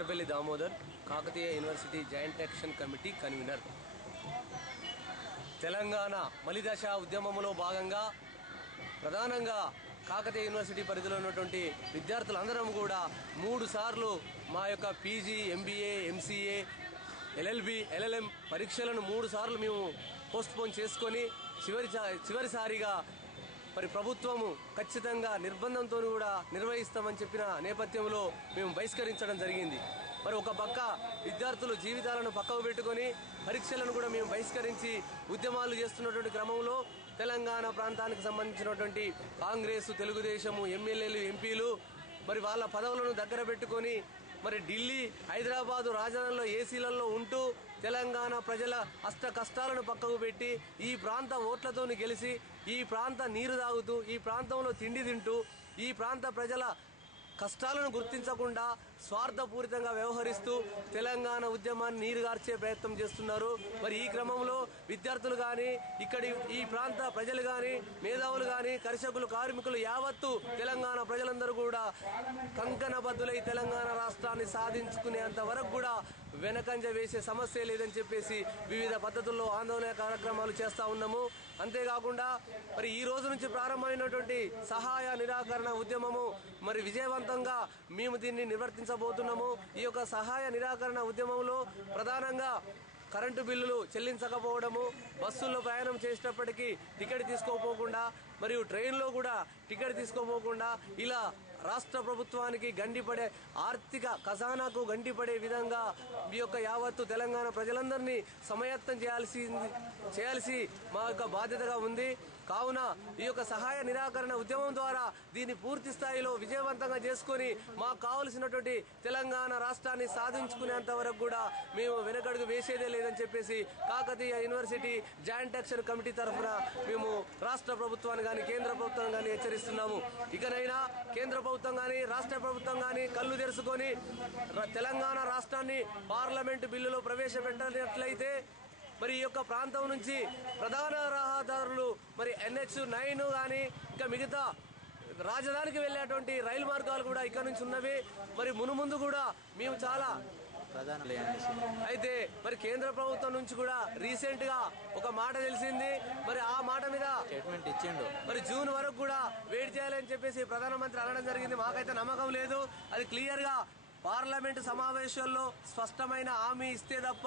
Shankarpally Damodar, Kakatiya university joint action committee convener. Telangana మలిదశ ఉద్యమంలో భాగంగా ప్రధానంగా కాకతీయ యూనివర్సిటీ పరిధిలో ఉన్నటువంటి విద్యార్థులందరం కూడా 3 సార్లు మా యొక్క PG, MBA, MCA, LLB, LLM పరీక్షలను 3 సార్లు మేము పోస్ట్పోన్ చేసుకొని చివరిసారిగా మరి ప్రభుత్వము ఖచ్చితంగా నిర్బంధంతో కూడా నిర్వహిస్తామని చెప్పిన నేపథ్యంలో మేము బహిష్కరించడం జరిగింది. మరి ఒక పక్క విద్యార్థులు జీవితాలను పక్కకు పెట్టుకొని పరీక్షలను కూడా మేము బహిష్కరించి ఉద్యమాలు చేస్తున్నటువంటి క్రమంలో తెలంగాణ ప్రాంతానికి సంబంధించినటువంటి కాంగ్రెస్, తెలుగుదేశము ఎమ్మెల్యేలు, ఎంపీలు మరి వాళ్ళ పదవులను దగ్గర పెట్టుకొని మరి ఢిల్లీ, హైదరాబాదు రాజధానిలో ఏసీలలో ఉంటూ తెలంగాణ ప్రజల అష్ట కష్టాలను పక్కకు పెట్టి ఈ ప్రాంత ఓట్లతోని గెలిచి ఈ ప్రాంత నీరు తాగుతూ ఈ ప్రాంతంలో తిండి తింటూ ఈ ప్రాంత ప్రజల కష్టాలను గుర్తించకుండా స్వార్థపూరితంగా వ్యవహరిస్తూ తెలంగాణ ఉద్యమాన్ని నీరుగార్చే ప్రయత్నం చేస్తున్నారు. మరి ఈ క్రమంలో విద్యార్థులు కానీ ఈ ప్రాంత ప్రజలు కానీ మేధావులు కానీ కర్షకులు, కార్మికులు యావత్తు తెలంగాణ ప్రజలందరూ కూడా కంకణబద్దులై తెలంగాణ రాష్ట్రాన్ని సాధించుకునేంత వరకు కూడా వెనకంజ వేసే సమస్య లేదని చెప్పేసి వివిధ పద్ధతుల్లో ఆందోళన కార్యక్రమాలు చేస్తూ ఉన్నాము. అంతేకాకుండా మరి ఈ రోజు నుంచి ప్రారంభమైనటువంటి సహాయ నిరాకరణ ఉద్యమము మరి విజయవంతంగా మేము దీన్ని నిర్వర్తించబోతున్నాము. ఈ యొక్క సహాయ నిరాకరణ ఉద్యమంలో ప్రధానంగా కరెంటు బిల్లులు చెల్లించకపోవడము, బస్సుల్లో ప్రయాణం చేసేటప్పటికీ టికెట్ తీసుకోపోకుండా మరియు ట్రైన్లో కూడా టికెట్ తీసుకోపోకుండా ఇలా రాష్ట్ర ప్రభుత్వానికి గండిపడే ఆర్థిక ఖజానాకు గండిపడే విధంగా ఈ యొక్క యావత్తు తెలంగాణ ప్రజలందరినీ సమాయత్తం చేయాల్సి మా యొక్క బాధ్యతగా ఉంది. కావున ఈ యొక్క సహాయ నిరాకరణ ఉద్యమం ద్వారా దీన్ని పూర్తి స్థాయిలో విజయవంతంగా చేసుకొని మాకు కావలసినటువంటి తెలంగాణ రాష్ట్రాన్ని సాధించుకునేంత వరకు కూడా మేము వెనకడుగు వేసేదే లేదని చెప్పేసి Kakatiya university joint action committee తరఫున మేము రాష్ట్ర ప్రభుత్వాన్ని కానీ కేంద్ర ప్రభుత్వం కానీ హెచ్చరిస్తున్నాము. ఇకనైనా కేంద్ర ప్రభుత్వం కానీ రాష్ట్ర ప్రభుత్వం కానీ కళ్ళు తెరుచుకొని తెలంగాణ రాష్ట్రాన్ని పార్లమెంటు బిల్లులో ప్రవేశపెట్టినట్లయితే మరి ఈ యొక్క ప్రాంతం నుంచి ప్రధాన రహదారులు మరి NH9 కానీ ఇంకా మిగతా రాజధానికి వెళ్ళేటువంటి రైలు మార్గాలు కూడా ఇక్కడ నుంచి ఉన్నవి. మరి మునుముందు కూడా మేము చాలా అయితే మరి కేంద్ర ప్రభుత్వం నుంచి కూడా రీసెంట్ గా ఒక మాట తెలిసింది. మరి ఆ మాట మీద స్టేట్మెంట్ ఇచ్చిండు. మరి జూన్ వరకు కూడా వెయిట్ చేయాలని చెప్పేసి ప్రధానమంత్రి అనడం జరిగింది. మాకైతే నమ్మకం లేదు. అది క్లియర్ గా పార్లమెంటు సమావేశాల్లో స్పష్టమైన హామీ ఇస్తే తప్ప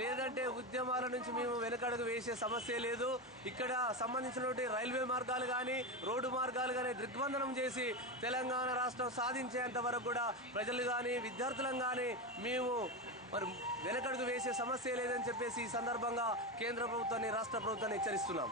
లేదంటే ఉద్యమాల నుంచి మేము వెనకడుగు వేసే సమస్య లేదు. ఇక్కడ సంబంధించినటువంటి రైల్వే మార్గాలు కానీ రోడ్డు మార్గాలు కానీ దిగ్బంధనం చేసి తెలంగాణ రాష్ట్రం సాధించేంత వరకు కూడా ప్రజలు కానీ విద్యార్థులను కానీ మేము మరి వెనకడుగు వేసే సమస్య లేదని చెప్పేసి ఈ సందర్భంగా కేంద్ర ప్రభుత్వాన్ని రాష్ట్ర ప్రభుత్వాన్ని హెచ్చరిస్తున్నాం.